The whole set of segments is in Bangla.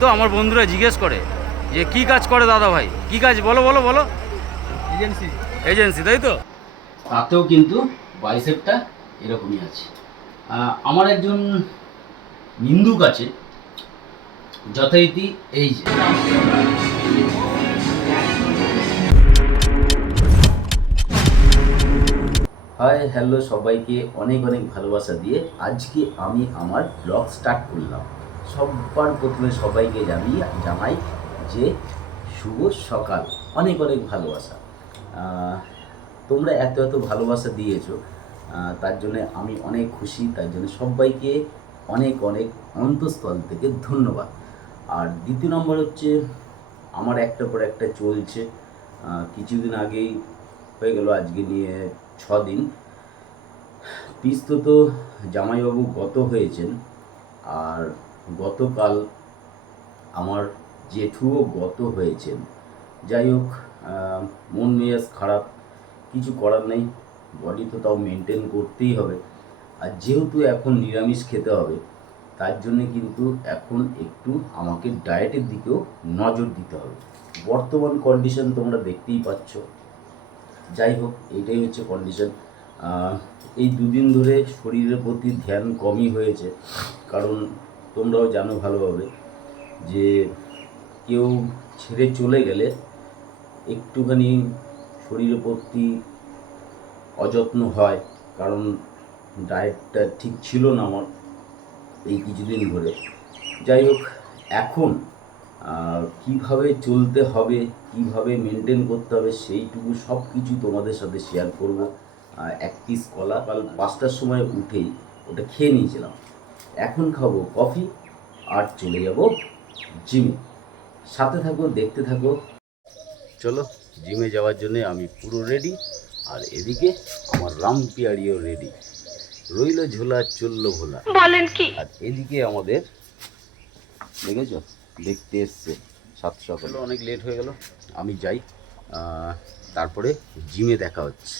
তো আমার বন্ধুরা জিজ্ঞেস করে যে কি কাজ করে দাদা ভাই? কি কাজ? বলো বলো বলো। এজেন্সি এজেন্সি তাই তো? তাতেও কিন্তু বাইসেপটা এরকমই আছে। আমার একজন নিন্দুক আছে যথারীতি এই যে। হাই হ্যালো সবাইকে অনেক অনেক ভালোবাসা দিয়ে আজকে আমি আমার ব্লগ স্টার্ট করলাম। সবার প্রথমে সবাইকে জানি জানাই যে শুভ সকাল। অনেক অনেক ভালোবাসা। তোমরা এত এত ভালোবাসা দিয়েছ। তার জন্য আমি অনেক খুশি, তার জন্য সবাইকে অনেক অনেক অন্তঃস্থল থেকে ধন্যবাদ। আর দ্বিতীয় নম্বর হচ্ছে, আমার একটা পর একটা চলছে। কিছুদিন আগেই হয়ে গেল আজকে নিয়ে ছ দিন তো জামাইবাবু গত হয়েছেন। আর গতকাল আমার জেঠুও গত হয়েছেন। যাই হোক মন মেজাজ খারাপ, কিছু করার নেই বডি তো তাও মেনটেন করতেই হবে। আর যেহেতু এখন নিরামিষ খেতে হবে, তার জন্যে কিন্তু এখন একটু আমাকে ডায়েটের দিকেও নজর দিতে হবে। বর্তমান কন্ডিশন তোমরা দেখতেই পাচ্ছ। যাই হোক, এইটাই হচ্ছে কন্ডিশন এই দুদিন ধরে শরীরের প্রতি ধ্যান কমই হয়েছে, কারণ তোমরাও জানো ভালোভাবে যে কেউ ছেড়ে চলে গেলে একটুখানি শরীরের প্রতি অযত্ন হয়, কারণ ডায়েটটা ঠিক ছিল না আমার এই কিছুদিন ধরে। যাই হোক, এখন কীভাবে চলতে হবে, কীভাবে মেনটেন করতে হবে সেইটুকু সব কিছু তোমাদের সাথে শেয়ার করব। এক পিস কলা, কাল পাঁচটার সময় উঠেই ওটা খেয়ে নিয়েছিলাম। এখন খাব কফি আর চলে যাব জিমে। সাথে থাকো দেখতে থাকো। চলো জিমে যাওয়ার জন্য আমি পুরো রেডি আর এদিকে আমার রাম পিয়ারিও রেডি রইল ঝোলা চলল ভোলা। বলেন কি? আর এদিকে আমাদের দেখেছ? দেখতে এসছে সাত সকালে। অনেক লেট হয়ে গেল। আমি যাই তারপরে জিমে দেখা হচ্ছে।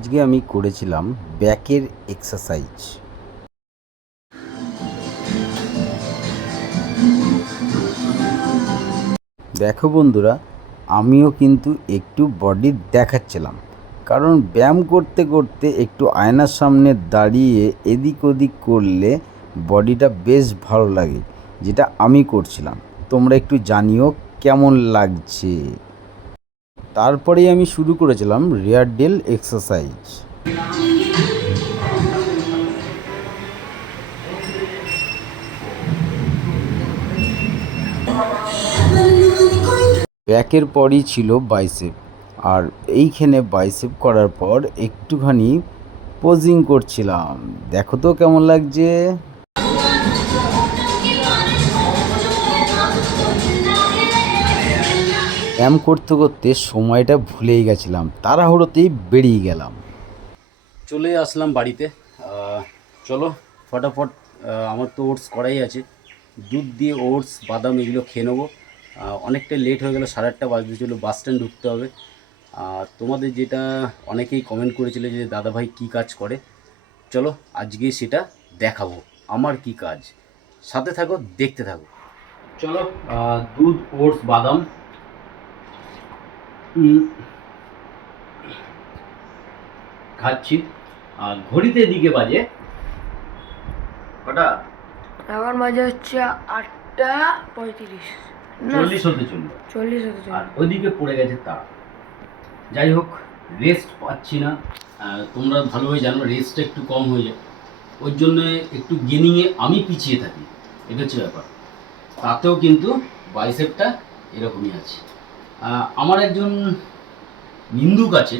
আজকে আমি করেছিলাম ব্যাকের এক্সারসাইজ। দেখো বন্ধুরা, আমিও কিন্তু একটু বডি দেখাচ্ছিলাম। কারণ ব্যায়াম করতে করতে একটু আয়নার সামনে দাঁড়িয়ে এদিক ওদিক করলে বডিটা বেশ ভালো লাগে, যেটা আমি করছিলাম। তোমরা একটু জানিও কেমন লাগছে। তারপরেই আমি শুরু করেছিলাম রেয়ার ডেল এক্সারসাইজ। ব্যাকের পরই ছিল বাইসেপ, আর এইখানে বাইসেপ করার পর একটুখানি পোজিং করছিলাম। দেখো তো কেমন লাগছে। ব্যায়াম করতে করতে সময়টা ভুলেই গেছিলাম। তাড়াহুড়োতেই বেরিয়ে গেলাম। চলে আসলাম বাড়িতে। চলো, ফটাফট আমার তো ওটস করাই আছে। দুধ দিয়ে ওটস, বাদাম এগুলো খেয়ে নেব। অনেকটা লেট হয়ে গেলো, সাড়ে আটটা বাজতে ছিল বাস স্ট্যান্ড ঢুকতে হবে। আর তোমাদের যেটা অনেকেই কমেন্ট করেছিল যে, দাদাভাই কী কাজ করে? চলো, আজকে সেটা দেখাবো, আমার কি কাজ। সাথে থাকো, দেখতে থাকো। চলো দুধ, ওটস, বাদাম খাচ্ছি আর ঘড়িতে এদিকে বাজে কটা? আমার মাঝে হচ্ছে আটটা পঁয়ত্রিশ। চল্লিশ হতে চলল। চল্লিশ হতে আর ওইদিকে পড়ে গেছে তার। যাই হোক রেস্ট পাচ্ছি না। তোমরা ভালোভাবে জানো রেস্টটা একটু কম হয়ে যায় ওর জন্য একটু গেনিংয়ে আমি পিছিয়ে থাকি। এটা হচ্ছে ব্যাপার। তাতেও কিন্তু বাইসেপটা এরকমই আছে। আমার একজন নিন্দুক আছে,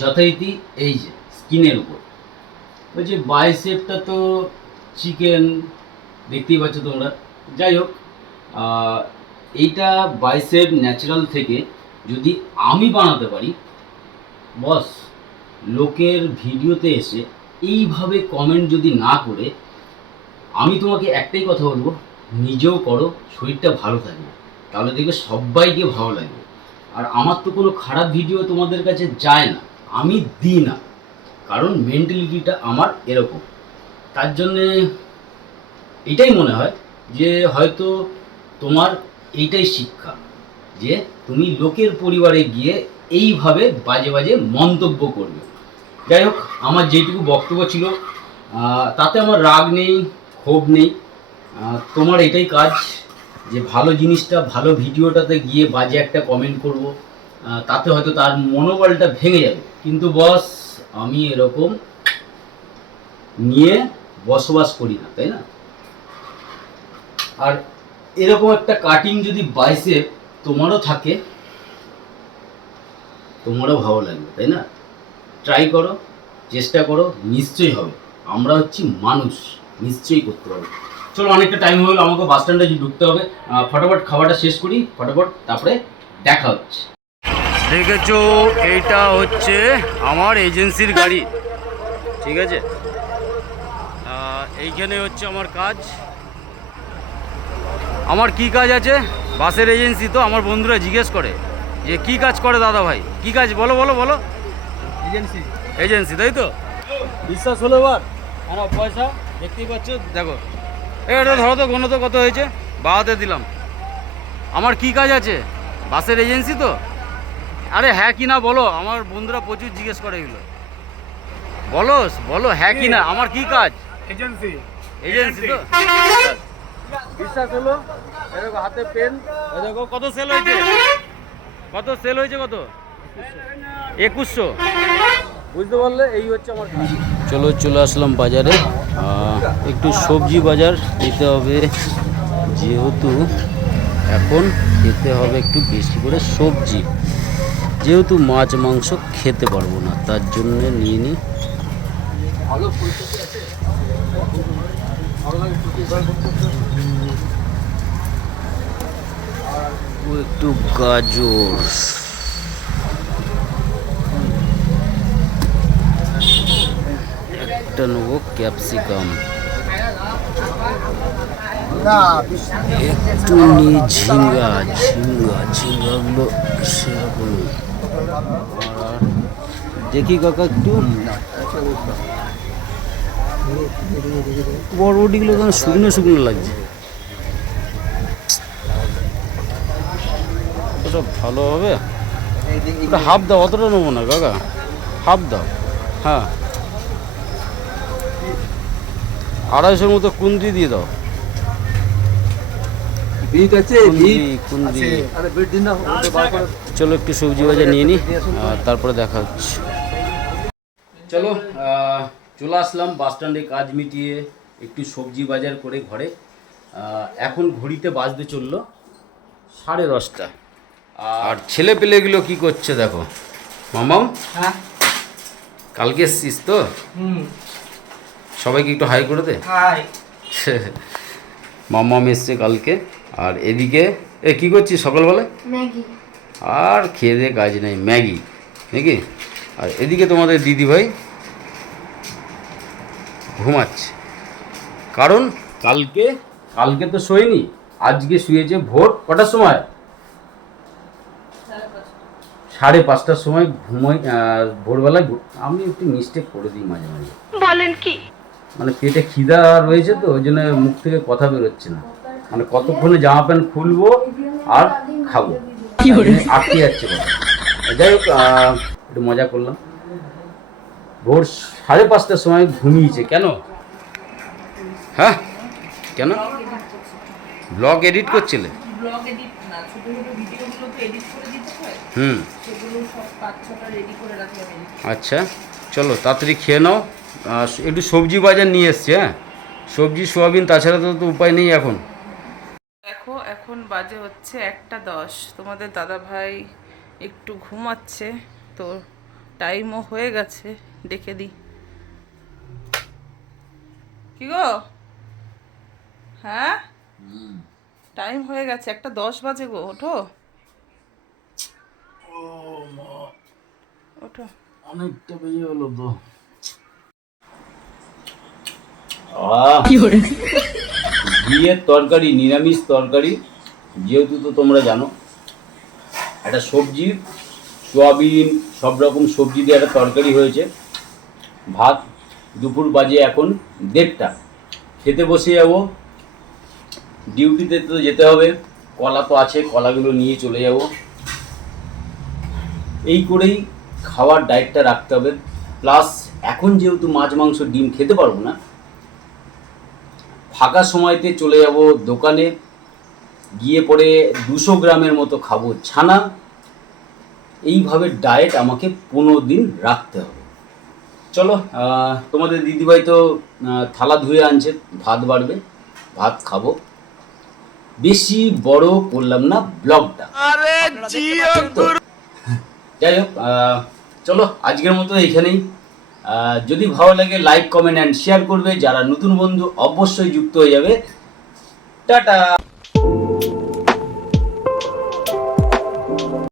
যথারীতি এই যে, স্কিনের উপর। বলছে বাইসেপটা তো চিকেন, দেখতেই পাচ্ছ তোমরা। যাই হোক এইটা বাইসেপ ন্যাচারাল থেকে যদি আমি বানাতে পারি, বস, লোকের ভিডিওতে এসে এইভাবে কমেন্ট যদি না করে, আমি তোমাকে একটাই কথা বলব, নিজেও করো, শরীরটা ভালো থাকবে। তাহলে দেখবে সবাইকে ভালো লাগবে। আর আমার তো কোনো খারাপ ভিডিও তোমাদের কাছে যায় না, আমি দিই না। কারণ মেন্টালিটিটা আমার এরকম। তার জন্যে এটাই মনে হয় যে হয়তো তোমার এইটাই শিক্ষা যে তুমি লোকের পরিবারে গিয়ে এইভাবে বাজে বাজে মন্তব্য করবে। যাই হোক, আমার যেটুকু বক্তব্য ছিল তাতে আমার রাগ নেই, ক্ষোভ নেই তোমার এটাই কাজ। যে ভালো জিনিসটা, ভালো ভিডিওটাতে গিয়ে বাজে একটা কমেন্ট করব তাতে হয়তো তার মনোবলটা ভেঙে যাবে। কিন্তু বস, আমি এরকম নিয়ে বসবাস করি না, তাই না? আর এরকম একটা কাটিং যদি বাইসে তোমারও থাকে, তোমারও ভালো লাগবে, তাই না? ট্রাই করো, চেষ্টা করো, নিশ্চয়ই হবে। আমরা হচ্ছি মানুষ, নিশ্চয়ই করতে পারব। চলো অনেকটা টাইম হলো আমাকে বাস স্ট্যান্ডে ঢুকতে হবে। ফটাফট খাওয়াটা শেষ করি ফটাফট তারপরে দেখা হচ্ছে। দেখেছ এইটা হচ্ছে আমার এজেন্সির গাড়ি ঠিক আছে? এইখানে হচ্ছে আমার কাজ। আমার কি কাজ আছে? বাসের এজেন্সি তো আমার বন্ধুরা জিজ্ঞেস করে যে কি কাজ করে দাদা ভাই? কি কাজ? বলো বলো বলো। এজেন্সি। এজেন্সি তাই তো? বিশ্বাস হলো এবার। আমার পয়সা দেখতেই পাচ্ছ দেখো। এটা ধরো তো গণ তো কত হয়েছে? বাহাতে দিলাম। আমার কি কাজ আছে? বাসের এজেন্সি তো? আরে হ্যাঁ কি না বলো আমার বন্ধুরা প্রচুর জিজ্ঞেস করে এগুলো। বলো বলো হ্যাঁ কি না আমার কি কাজ? এজেন্সি। এজেন্সি তো? বিশ্বাস হলো এরকম হাতে পেন। দেখো কত সেল হয়েছে? কত সেল হয়েছে কত? একুশশো। বুঝতে পারলে এই হচ্ছে আমার কাজ। চলো, চলে আসলাম বাজারে। একটু সবজি বাজার নিতে হবে, যেহেতু এখন খেতে হবে একটু বেশি করে সবজি। যেহেতু মাছ, মাংস খেতে পারব না, তার জন্য নিয়ে নিই একটু গাজর। একটা নেব ক্যাপসিকাম একটু নিয়ে ঝিঙ্গা ঝিঙ্গা ঝিঙ্গাগুলো সেরকম দেখি কাকা একটু। বরবটিগুলো কেন শুকনো শুকনো লাগছে। ওটা ভালো হবে। ওটা হাফ দাও অতটা নেব না কাকা। হাফ দাও। হ্যাঁ। আড়াইশোর মতো কুন্দি দিয়ে দাও। বিট আছে কুন্দি করে। চলো একটু সবজি বাজার নিয়ে নিই তারপরে দেখা হচ্ছে। চলো চলে আসলাম বাস স্ট্যান্ডে কাজ মিটিয়ে একটু সবজি বাজার করে ঘরে। এখন ঘড়িতে বাজতে চলল সাড়ে দশটা। আর ছেলে পেলেগুলো কি করছে দেখো? মামাম হ্যাঁ। কালকে এসছিস তো? হুম। সবাইকে একটু হাই করে দে। হাই। মামাম এসছে কালকে। আর এদিকে এ কি করছিস সকালবেলা ম্যাগি। আর খেয়ে দিয়ে কাজ নেই ম্যাগি। নাকি? আর এদিকে তোমাদের দিদি ভাই ঘুমাচ্ছে। কারণ কালকে কালকে তো শোয়নি আজকে শুয়েছে ভোর কটার সময়? সাড়ে পাঁচটার সময় ঘুমোই আর ভোরবেলায় ঘু- আমি একটু মিস্টেক করে দিই মাঝে মাঝে। বলেন কি? মানে পেটে খিদা রয়েছে তো ওই জন্য মুখ থেকে কথা বেরোচ্ছে না। মানে কতক্ষণে জামা প্যান্ট খুলবো আর খাব। আটকে যাচ্ছে যাই হোক একটু মজা করলাম। ভোর সাড়ে পাঁচটার সময় ঘুমিয়েছে। কেন? হ্যাঁ? কেন? ব্লগ এডিট করছিলে? ব্লগ এডিট না ছোট ছোট ভিডিওগুলো তো এডিট করে দিতে হয়। হুম। আচ্ছা চলো তাড়াতাড়ি খেয়ে নাও। একটু সবজি বাজার নিয়ে এসছি হ্যাঁ? সবজি সোয়াবিন তাছাড়া তো তো উপায় নেই এখন। দেখো এখন বাজে হচ্ছে একটা দশ। তোমাদের দাদা ভাই একটু ঘুমাচ্ছে তো টাইমও হয়ে গেছে ডেকে দিই। কি গো? হ্যাঁ? টাইম হয়ে গেছে একটা দশ বাজে গো ওঠো। ওঠো। অনেকটা বেজে গেল তো। বিয়ের তরকারি নিরামিষ তরকারি যেহেতু তো তোমরা জানো একটা সবজি সোয়াবিন সব রকম সবজি দিয়ে একটা তরকারি হয়েছে। ভাত দুপুর বাজে এখন দেড়টা। খেতে বসে যাব। ডিউটিতে তো যেতে হবে। কলা তো আছে কলাগুলো নিয়ে চলে যাব। এই করেই খাওয়ার ডায়েটটা রাখতে হবে। প্লাস এখন যেহেতু মাছ মাংস ডিম খেতে পারব না ফাঁকা সময়তে চলে যাব দোকানে গিয়ে পরে দুশো গ্রামের মতো খাব ছানা। এইভাবে ডায়েট আমাকে পনেরো দিন রাখতে হবে। চলো আহ, তোমাদের দিদিভাই তো থালা ধুয়ে আনছে ভাত বাড়বে ভাত খাব। বেশি বড় করলাম না ব্লগটা। যাই হোক আহ, চলো আজকের মতো এখানেই। যদি ভালো লাগে লাইক কমেন্ট অ্যান্ড শেয়ার করবে। যারা নতুন বন্ধু, অবশ্যই যুক্ত হয়ে যাবে। টাটা!